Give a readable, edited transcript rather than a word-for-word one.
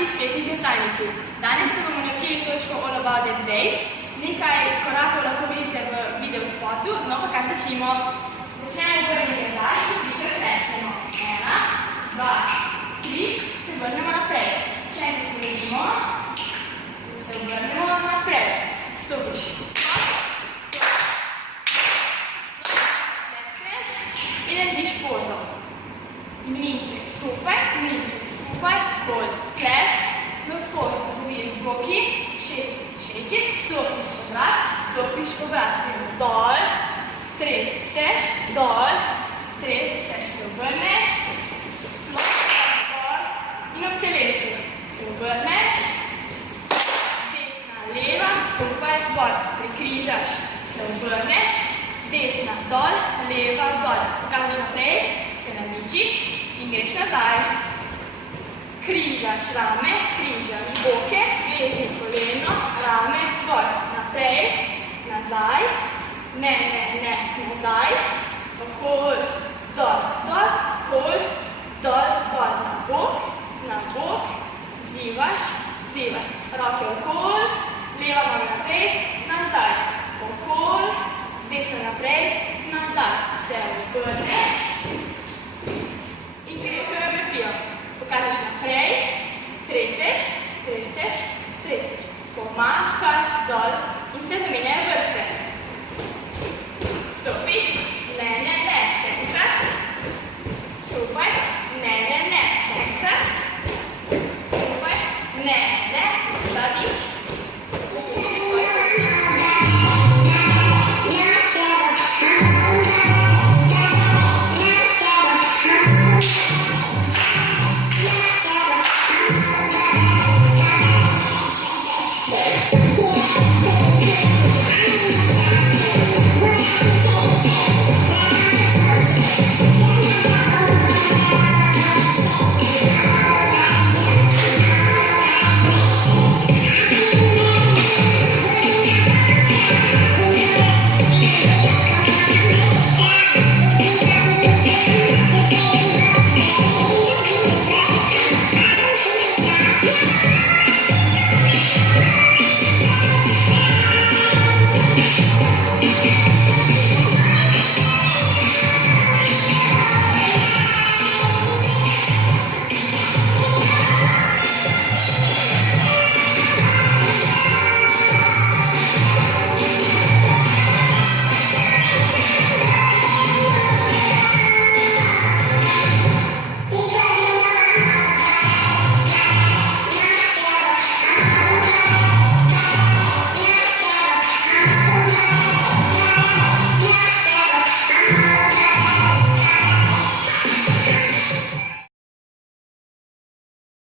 naši spletni pisarnici. Danes se bomo naučili točko All About That Days. Nekaj korakov lahko vidite v video spotu, no pa kar začnimo. Začnemo vrniti nazaj, trikrat plesnemo. 1, 2, 3, se vrnemo naprej. Še enkrat ponovimo, se vrnemo naprej. Stopiš. Plesneš in narediš pozo. Mlinček skupaj, bolj ples, v pozo. Zavijem z boki, šeki, stopiš obrat, stopiš obrat. Dol, treseš, dol, treseš, se obrneš, dol in ob telesu se obrneš, desna, leva, skupaj, gor, prekrižaš, se obrneš, desna, dol, leva, dol. Pokažeš naprej, se naličiš in greš nazaj. Križaš rame, križaš boke, leži koleno, rame, gor, naprej, nazaj, ne, nazaj, okol, dol, okol, dol, na bok, zivaš, roke okol, leva noga naprej, nazaj, okol, desno naprej, nazaj, se obrneš,